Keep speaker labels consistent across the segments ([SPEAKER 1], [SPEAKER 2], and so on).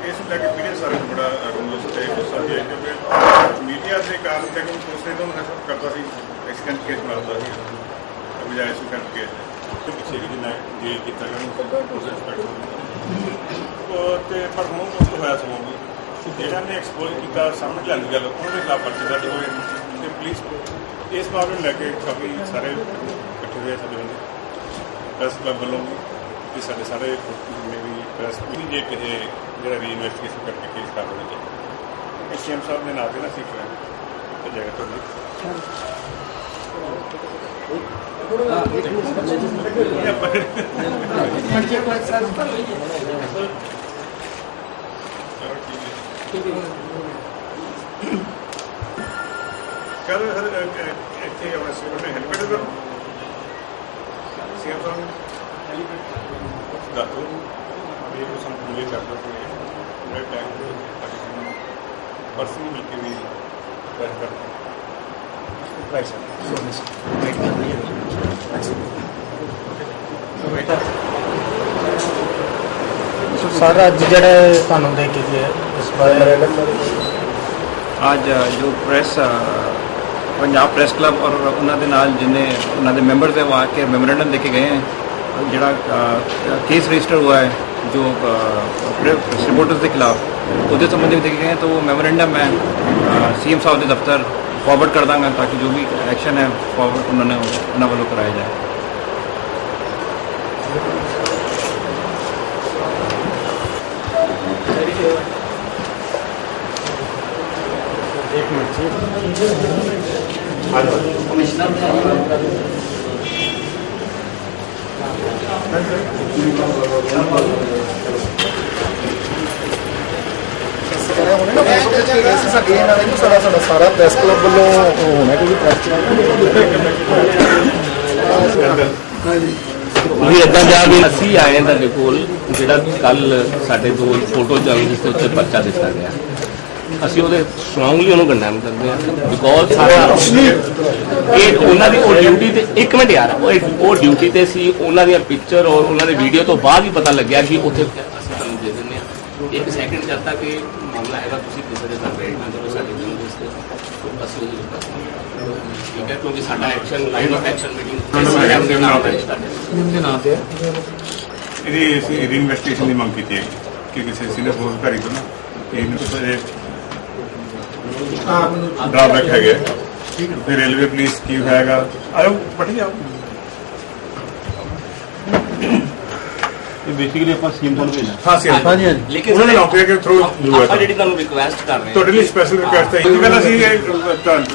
[SPEAKER 1] ਇਸ ਨੂੰ ਲੈ ਕੇ ਮੀਡੀਆ ਸਾਰੇ ਬੜਾ ਰੋਸ ਤੇ ਗੁੱਸਾ ਹੈ ਕਿਉਂਕਿ ਮੀਡੀਆ ਦੇ ਕਾਰਨ ਤੇ ਕੋਈ ਕੋਸਨੇ ਤੋਂ ਹਸਬ ਕਰਦਾ ਸੀ ਐਕਸੀਡੈਂਟ ਕੇਸ ਬਣਾਉਂਦਾ ਸੀ ਬਜਾਏ ਐਕਸੀਡੈਂਟ ਕੇਸ ਤੇ ਪਿੱਛੇ ਵੀ ਜਿੰਨਾ ਜੇ ਕੀਤਾ ਉਹ ਉਸ ਇੰਸਪੈਕਟਰ ਉਹ ਤੇ ਪਰ ਹੁਣ ਉਸ ਹੋਇਆ ਸਮਾਂ ਜਿਹੜਾ ਨੇ ਐਕਸਪੋਜ਼ ਕੀਤਾ ਸਾਹਮਣੇ ਲਿਆਂਦੀ ਗੱਲ ਉਹਨਾਂ ਦੇ ਖਿਲਾਫ ਪਰਚੇ ਦਰਜ ਹੋਏ ਤੇ ਪੁਲਿਸ ਇਸ ਮਾਮਲੇ ਨੂੰ ਲੈ ਕੇ ਕਾਫੀ ਸਾਰੇ ਇਕੱਠੇ ਹੋਏ ਸਾਡੇ ਬੰਦੇ ਪ੍ਰੈਸ ਕਲੱਬ ਵੱਲੋਂ ਵੀ ਤੇ ਸਾਡੇ ਸਾਰੇ ਜਿੰਨੇ ਵੀ ਪ੍ਰੈਸ ਵੀ ਜੇ ਕਿਸੇ ਜਿਹੜਾ ਵੀ ਇਨਵੈਸਟੀਗੇਸ਼ਨ ਕਰਕੇ ਕੇਸ ਕਰ ਰਹੇ ਨੇ ਇਹ ਸੀਐਮ ਸਾਹਿਬ ਦੇ ਨਾਂ ਤੇ ਨਾ ਸਿੱਖ ਰਹੇ ਤੇ ਜਗ੍ਹਾ ਤੋਂ ਕੱਲ ਹਰ ਇੱਥੇ ਆਉਣਾ ਸੀ ਉਹਨੇ ਹੈਲਮਟ ਦਾ ਸੀਐਮ ਸਾਹਿਬ ਦੱਸੋ ਵੀ ਉਹ ਸੰਪੂਰਨ ਕਰਦਾ ਸੀ ਮੈਂ ਟਾਈਮ ਤੇ ਪਰਸਨਲੀ ਮਿਲ ਕੇ ਵੀ ਪ੍ਰੈਸ ਕਰਦਾ ਰਾਈਟ
[SPEAKER 2] ਸਰ ਅੱਜ ਜਿਹੜੇ ਤੁਹਾਨੂੰ ਦੇ ਕੇ ਗਏ ਇਸ ਬਾਰੇ?
[SPEAKER 3] ਅੱਜ ਜੋ ਪ੍ਰੈਸ ਪੰਜਾਬ ਪ੍ਰੈਸ ਕਲੱਬ ਔਰ ਉਹਨਾਂ ਦੇ ਨਾਲ ਜਿੰਨੇ ਉਹਨਾਂ ਦੇ ਮੈਂਬਰ ਦੇ ਆ ਕੇ ਮੈਮੋਰੈਂਡਮ ਦੇ ਕੇ ਗਏ ਹੈ ਜਿਹੜਾ ਕੇਸ ਰਜਿਸਟਰ हुआ है जो रिपोर्टर्स के खिलाफ ਉਹਦੇ ਸੰਬੰਧੀ ਵੀ ਦੇ ਕੇ ਗਏ ਹੈ ਤਾਂ ਉਹ ਮੈਮੋਰੈਂਡਮ ਮੈਂ ਸੀਐਮ ਸਾਹਿਬ ਦੇ ਦਫ਼ਤਰ ਫਾਰਵਰਡ ਕਰ ਦਾਂਗਾ ਤਾਂ ਕਿ ਜੋ ਵੀ ਐਕਸ਼ਨ ਹੈ ਫਾਰਵਰਡ ਉਹਨਾਂ ਨੇ ਉਹਨਾਂ ਵੱਲੋਂ ਕਰਾਇਆ ਜਾਏ
[SPEAKER 2] ਸਾਡੀ ਇਹਨਾਂ ਨੇ ਸਾਡਾ ਸਾਡਾ ਸਾਰਾ ਪ੍ਰੈਸ ਕਲੱਬ ਵੱਲੋਂ ਹੋਣਾ ਕੋਈ ਪ੍ਰੈਸ
[SPEAKER 4] ਵੀ ਇਦਾਂ ਜਾ ਵੀ ਅਸੀਂ ਆਏ ਹਾਂ ਤੁਹਾਡੇ ਕੋਲ, ਜਿਹੜਾ ਕੱਲ ਸਾਡੇ ਦੋ ਫੋਟੋ ਚੱਲ ਜਿਸ ਦੇ ਉੱਤੇ ਪਰਚਾ ਦਿੱਤਾ ਗਿਆ। ਅਸੀਂ ਉਹਦੇ ਸਟਰੋਂਗਲੀ ਉਹਨੂੰ ਕੰਡੈਮ ਕਰਦੇ ਹਾਂ ਬਿਕੋਜ਼ ਸਾਡਾ ਇਹ ਉਹਨਾਂ ਦੀ ਉਹ ਡਿਊਟੀ ਤੇ ਇੱਕ ਮਿੰਟ ਯਾਰ ਉਹ ਉਹ ਡਿਊਟੀ ਤੇ ਸੀ ਉਹਨਾਂ ਦੀਆਂ ਪਿਕਚਰ ਔਰ ਉਹਨਾਂ ਦੇ ਵੀਡੀਓ ਤੋਂ ਬਾਅਦ ਹੀ ਪਤਾ ਲੱਗਿਆ ਕਿ ਉੱਥੇ ਅਸੀਂ ਤੁਹਾਨੂੰ ਦੇ ਦਿੰਦੇ ਹਾਂ ਇੱਕ ਸੈਕਿੰਡ ਜਦ ਤੱਕ ਇਹ ਮਾਮਲਾ ਹੈਗਾ ਤੁਸੀਂ ਕਿਸੇ ਦੇ ਨਾਲ ਬੈਠ ਨਾ ਕਰੋ ਸਾਡੇ ਕੋਲ ਇਸ ਤੇ ਅਸੀਂ ਉਹਦੀ ਠੀਕ ਹੈ ਕਿਉਂਕਿ ਸਾਡਾ action line of action meeting ਦੇ ਨਾਲ ਹੈ। ਸਾਡੇ
[SPEAKER 1] ਇਹਦੀ ਅਸੀਂ ਇਨਵੈਸਟੀਗੇਸ਼ਨ ਦੀ ਮੰਗ ਕੀਤੀ ਹੈ ਕਿ ਕਿਸੇ ਸੀਨੀਅਰ ਅਧਿਕਾਰੀ ਤੋਂ ਨਾ ਇਹ ਡਰਾਬੈਕ ਹੈਗੇ ਫਿਰ ਰੇਲਵੇ ਪੁਲਿਸ ਕੀ ਹੈਗਾ ਆਇਓ ਪੜੀ ਜਾਓ
[SPEAKER 4] ਇਹ ਬੇਸਿਕਲੀ ਆਪਾਂ ਸੀਐਮ ਤੁਹਾਨੂੰ ਭੇਜਣਾ।
[SPEAKER 1] ਹਾਂ ਸੀ
[SPEAKER 2] ਹਾਂਜੀ ਹਾਂਜੀ।
[SPEAKER 4] ਲੇਕਿਨ
[SPEAKER 1] ਉਹਨਾਂ ਨੇ ਨੌਕਰੀ ਦੇ ਥਰੂ
[SPEAKER 4] ਆਪਾਂ ਜਿਹੜੀ ਤੁਹਾਨੂੰ ਰਿਕੁਐਸਟ ਕਰ ਰਹੇ ਹਾਂ
[SPEAKER 1] ਤੁਹਾਡੇ ਲਈ ਸਪੈਸ਼ਲ ਰਿਕੁਐਸਟ ਹੈ। ਗੱਲ ਅਸੀਂ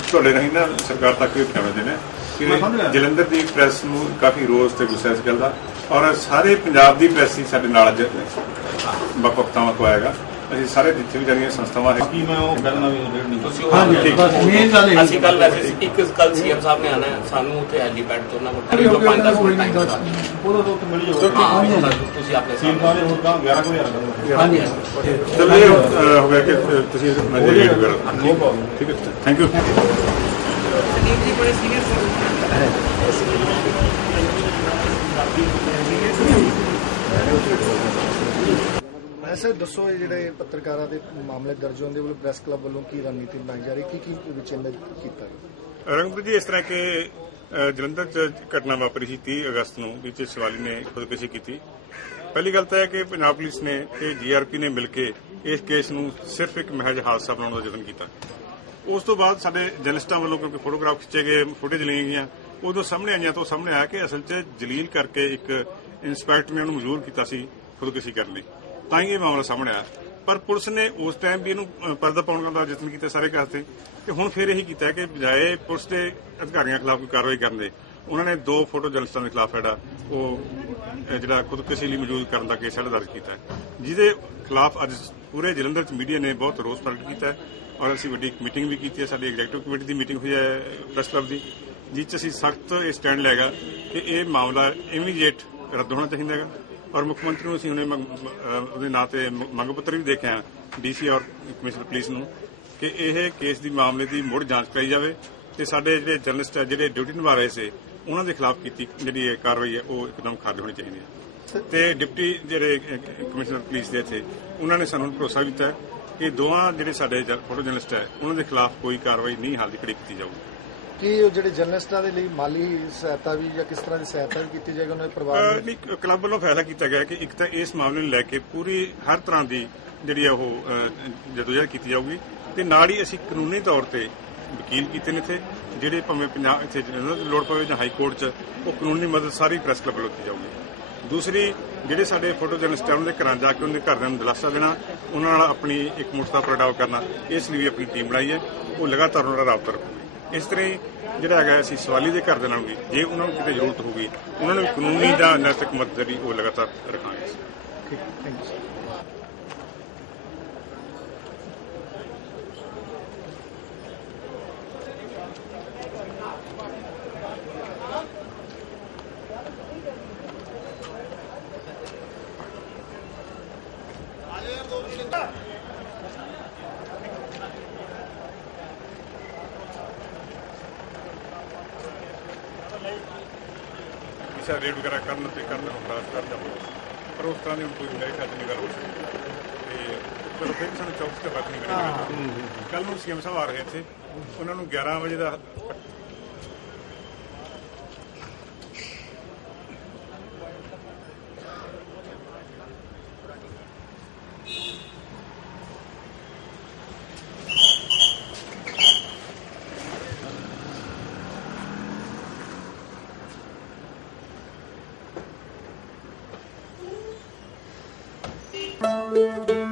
[SPEAKER 1] ਤੁਹਾਡੇ ਰਾਹੀਂ ਨਾ ਸਰਕਾਰ ਤੱਕ ਵੀ ਪਹੁੰਚਾਉਂਦੇ ਨੇ ਕਿ ਜਲੰਧਰ ਦੀ ਪ੍ਰੈਸ ਨੂੰ ਕਾਫੀ ਰੋਸ ਤੇ ਗੁੱਸਾ ਇਸ ਗੱਲ ਦਾ। ਔਰ ਸਾਰੇ ਪੰਜਾਬ ਦੀ ਪ੍ਰੈਸ ਹੀ ਸਾਡੇ ਨਾਲ ਅੱਜ ਵੱਖ ਵੱਖ ਥਾਵਾਂ ਤੋਂ ਆਏਗਾ। ਅਸੀਂ ਸਾਰੇ ਜਿੱਥੇ ਵੀ ਜਾਣੀਆਂ ਸੰਸਥਾਵਾਂ ਹੈ।
[SPEAKER 4] ਕੀ ਮੈਂ ਉਹ ਕਹਿਣਾ ਵੀ ਰੇਡ ਨਹੀਂ
[SPEAKER 1] ਤੁਸੀਂ ਉਹ ਠੀਕ।
[SPEAKER 2] ਮੇਨ ਗੱਲ ਇਹ
[SPEAKER 4] ਅਸੀਂ ਕੱਲ ਵੈਸੇ ਇੱਕ ਕੱਲ ਸੀਐਮ ਸਾਹਿਬ ਨੇ ਆਣਾ ਹੈ ਸਾਨੂੰ ਉੱਥੇ ਹੈਲੀਪੈਡ ਤੋਂ ਉਹਨਾਂ ਕੋਲ ਤੋਂ 5-10 ਮਿੰਟ ਟਾਈਮ
[SPEAKER 5] ਉਹਦਾ ਤੋਂ ਉੱਥੇ ਮਿਲ ਜਾਊਗਾ
[SPEAKER 4] ਹਾਂ ਤੁਸੀਂ ਆਪਣੇ ਸਾਹਮਣੇ
[SPEAKER 5] ਸਾਹਿਬ ਨੇ ਹੋਰ ਤਾਂ 11 ਵਜੇ ਆ
[SPEAKER 2] ਹਾਂਜੀ
[SPEAKER 1] ਚਲੋ ਇਹ ਹੋ ਗਿਆ ਕਿ ਤੁਸੀਂ ਮੈਨੇਜ ਕਰੋ ਠੀਕ ਹੈ ਥੈਂਕ ਯੂ
[SPEAKER 2] ਵੈਸੇ ਦੱਸੋ ਇਹ ਜਿਹੜੇ ਪੱਤਰਕਾਰਾਂ ਦੇ ਮਾਮਲੇ ਦਰਜ ਹੋਣ ਦੇ ਵੱਲੋਂ ਪ੍ਰੈਸ ਕਲੱਬ ਵੱਲੋਂ ਕੀ ਰਣਨੀਤੀ ਬਣਾਈ ਜਾ ਰਹੀ ਕੀ ਕੀ ਵਿੱਚ ਕੀਤਾ ਗਿਆ?
[SPEAKER 1] ਰੰਗਪ੍ਰੀਤ ਜੀ, ਇਸ ਤਰ੍ਹਾਂ ਕਿ ਜਲੰਧਰ ਚ ਘਟਨਾ ਵਾਪਰੀ ਸੀ 30 ਅਗਸਤ ਨੂੰ ਜਿਸ ਸ਼ਿਵਾਲੀ ਨੇ ਖੁਦਕੁਸ਼ੀ ਕੀਤੀ। ਪਹਿਲੀ ਗੱਲ ਤਾਂ ਇਹ ਹੈ ਕਿ ਪੰਜਾਬ ਪੁਲਿਸ ਨੇ ਤੇ ਜੀਆਰਪੀ ਨੇ ਮਿਲ ਕੇ ਇਸ ਕੇਸ ਨੂੰ ਸਿਰਫ ਇੱਕ ਮਹਿਜ ਹਾਦਸਾ ਬਣਾਉਣ ਦਾ ਯਤਨ ਕੀਤਾ। ਉਸ ਤੋਂ ਬਾਅਦ ਸਾਡੇ ਜਰਨਲਿਸਟਾਂ ਵੱਲੋਂ, ਕਿਉਂਕਿ ਫੋਟੋਗ੍ਰਾਫ ਖਿੱਚੇ ਗਏ, ਫੁਟੇਜ ਲਈਆਂ ਗਈਆਂ, ਉਦੋਂ ਸਾਹਮਣੇ ਆਈਆਂ ਤਾਂ ਸਾਹਮਣੇ ਆਇਆ ਕਿ ਅਸਲ 'ਚ ਜਲੀਲ ਕਰਕੇ ਇੱਕ ਇੰਸਪੈਕਟਰ ਨੇ ਉਹਨੂੰ ਮਜ਼ਦੂਰ ਕੀਤਾ ਸੀ ਖੁਦਕੁਸ਼ੀ ਕਰਨ ਲਈ। ਤਾਂ ਹੀ ਇਹ ਮਾਮਲਾ ਸਾਹਮਣੇ ਆਇਆ। ਪਰ ਪੁਲਿਸ ਨੇ ਉਸ ਟਾਈਮ ਵੀ ਇਹਨੂੰ ਪਰਦਾ ਪਾਉਣ ਦਾ ਯਤਨ ਕੀਤਾ ਸਾਰੇ ਕਾਸਤੇ ਤੇ ਹੁਣ ਫਿਰ ਇਹੀ ਕੀਤਾ ਕਿ ਬਜਾਏ ਪੁਲਿਸ ਦੇ ਅਧਿਕਾਰੀਆਂ ਖਿਲਾਫ ਕੋਈ ਕਾਰਵਾਈ ਕਰਨ ਦੇ, ਉਹਨਾਂ ਨੇ ਦੋ ਫੋਟੋ ਜਰਨਲਿਸਟਾਂ ਦੇ ਖਿਲਾਫ ਜਿਹੜਾ ਉਹ ਜਿਹੜਾ ਖੁਦਕੁਸ਼ੀ ਲਈ ਮੌਜੂਦ ਕਰਨ ਦਾ ਕੇਸ ਜਿਹੜਾ ਦਰਜ ਕੀਤਾ ਜਿਹਦੇ ਖਿਲਾਫ ਅੱਜ ਪੂਰੇ ਜਲੰਧਰ ਚ ਮੀਡੀਆ ਨੇ ਬਹੁਤ ਰੋਸ ਪ੍ਰਗਟ ਕੀਤਾ ਔਰ ਅਸੀਂ ਵੱਡੀ ਮੀਟਿੰਗ ਵੀ ਕੀਤੀ ਹੈ। ਸਾਡੀ ਐਗਜ਼ੈਕਟਿਵ ਕਮੇਟੀ ਦੀ ਮੀਟਿੰਗ ਹੋਈ ਹੈ ਪ੍ਰੈਸ ਕਲੱਬ ਦੀ, ਜਿਸ 'ਚ ਅਸੀਂ ਸਖਤ ਇਹ ਸਟੈਂਡ ਲੈਗਾ ਕਿ ਇਹ ਮਾਮਲਾ ਇਮੀਡੀਏਟ ਰੱਦ ਹੋਣਾ ਚਾਹੀਦਾ ਹੈਗਾ। ਔਰ ਮੁੱਖ ਮੰਤਰੀ ਨੂੰ ਅਸੀਂ ਹੁਣੇ ਉਹਦੇ ਨਾਂ ਤੇ ਮੰਗ ਪੱਤਰ ਵੀ ਦੇਖਿਆ ਡੀਸੀ ਔਰ ਕਮਿਸ਼ਨਰ ਪੁਲਿਸ ਨੂੰ ਕਿ ਇਹ ਕੇਸ ਦੀ ਮਾਮਲੇ ਦੀ ਮੁੜ ਜਾਂਚ ਕਰਾਈ ਜਾਵੇ ਤੇ ਸਾਡੇ ਜਿਹੜੇ ਜਰਨਲਿਸਟ ਜਿਹੜੇ ਡਿਊਟੀ ਨਿਭਾ ਰਹੇ ਸੀ ਉਹਨਾਂ ਦੇ ਖਿਲਾਫ ਕੀਤੀ ਜਿਹੜੀ ਇਹ ਕਾਰਵਾਈ ਹੈ ਉਹ ਇੱਕਦਮ ਖਾਰਜ ਹੋਣੀ ਚਾਹੀਦੀ ਹੈ। ਤੇ ਡਿਪਟੀ ਜਿਹੜੇ ਕਮਿਸ਼ਨਰ ਪੁਲਿਸ ਦੇ ਇੱਥੇ ਉਹਨਾਂ ਨੇ ਸਾਨੂੰ ਭਰੋਸਾ ਦਿੱਤਾ ਕਿ ਦੋਵਾਂ ਜਿਹੜੇ ਸਾਡੇ ਫੋਟੋ ਜਰਨਲਿਸਟ ਹੈ ਉਹਨਾਂ ਦੇ ਖਿਲਾਫ ਕੋਈ ਕਾਰਵਾਈ ਨਹੀਂ ਹਾਲ ਦੀ ਘੜੀ ਕੀਤੀ ਜਾਊਗੀ।
[SPEAKER 2] ਕੀ ਉਹ ਜਿਹੜੇ ਜਰਨਲਿਸਟਾਂ ਦੇ ਲਈ ਮਾਲੀ ਸਹਾਇਤਾ ਵੀ ਜਾਂ ਕਿਸ ਤਰ੍ਹਾਂ ਦੀ ਸਹਾਇਤਾ ਵੀ ਕੀਤੀ ਜਾਏਗੀ ਉਹਨਾਂ ਦੇ ਪਰਿਵਾਰ ਨੂੰ?
[SPEAKER 1] ਨਹੀਂ ਕਲੱਬ ਵੱਲੋਂ ਫੈਸਲਾ ਕੀਤਾ ਗਿਆ ਕਿ ਇੱਕ ਤਾਂ ਇਸ ਮਾਮਲੇ ਨੂੰ ਲੈ ਕੇ ਪੂਰੀ ਹਰ ਤਰ੍ਹਾਂ ਦੀ ਜਿਹੜੀ ਉਹ ਜਦੋਜਹਿਦ ਕੀਤੀ ਜਾਊਗੀ ਤੇ ਨਾਲ ਹੀ ਅਸੀਂ ਕਾਨੂੰਨੀ ਤੌਰ ਤੇ ਵਕੀਲ ਕੀਤੇ ਨੇ ਇੱਥੇ ਜਿਹੜੇ ਭਾਵੇਂ ਪੰਜਾਬ ਇੱਥੇ ਉਹਨਾਂ ਦੀ ਲੋੜ ਪਵੇ ਜਾਂ ਹਾਈ ਕੋਰਟ 'ਚ ਉਹ ਕਾਨੂੰਨੀ ਮਦਦ ਸਾਰੀ ਪ੍ਰੈਸ ਕਲੱਬ ਵੱਲੋਂ ਕੀਤੀ ਜਾਊਗੀ। ਦੂਸਰੀ ਜਿਹੜੇ ਸਾਡੇ ਫੋਟੋ ਜਰਨਲਿਸਟ ਉਹਨਾਂ ਦੇ ਘਰਾਂ ਜਾ ਕੇ ਉਹਨਾਂ ਦੇ ਘਰਦਿਆਂ ਨੂੰ ਦਿਲਾਸਾ ਦੇਣਾ ਉਹਨਾਂ ਨਾਲ ਆਪਣੀ ਇੱਕ ਮੁੱਠਤਾ ਪ੍ਰਗਟਾਵਾ ਕਰਨਾ ਇਸ ਲਈ ਵੀ ਆਪਣੀ ਟੀਮ ਬਣਾਈ ਹੈ ਉਹ ਲਗਾਤਾਰ ਉਹਨਾਂ ਨਾਲ ਰਾਬਤਾ ਰੱਖੂਗੀ। ਇਸ ਤਰ੍ਹਾਂ ਜਿਹੜਾ ਹੈਗਾ ਅਸੀਂ ਸਵਾਲੀ ਦੇ ਘਰ ਦੇ ਨਾਲ ਵੀ ਜੇ ਉਹਨਾਂ ਨੂੰ ਕਿਤੇ ਜ਼ਰੂਰਤ ਹੋਊਗੀ, ਉਹਨਾਂ ਨੂੰ ਵੀ ਕਾਨੂੰਨੀ ਜਾਂ ਨੈਤਿਕ ਮਦਦ ਜਿਹੜੀ ਉਹ ਲਗਾਤਾਰ ਰੱਖਾਂਗੇ
[SPEAKER 2] ਠੀਕ ਥੈਂਕ ਯੂ
[SPEAKER 1] ਕਿਸੇ ਰੇਡ ਵਗੈਰਾ ਕਰਨ ਤੇ ਕਰਨ ਖਾਸ ਕਰ ਜਾਵਾਂਗੇ ਪਰ ਉਸ ਤਰ੍ਹਾਂ ਦੀ ਹੁਣ ਕੋਈ ਮੇਰੇ ਖਿਆਲ ਨਹੀਂ ਗੱਲ ਹੋ ਸਕਦੀ। ਤੇ ਚਲੋ ਫਿਰ ਸਾਨੂੰ ਚੌਕਸ ਤੇ ਬਾਤ ਨਹੀਂ ਕਰਨੀ ਕੱਲ ਨੂੰ ਸੀਐਮ ਸਾਹਿਬ ਆ ਰਹੇ ਇੱਥੇ। ਉਹਨਾਂ ਨੂੰ 11 ਵਜੇ ਦਾ
[SPEAKER 2] Música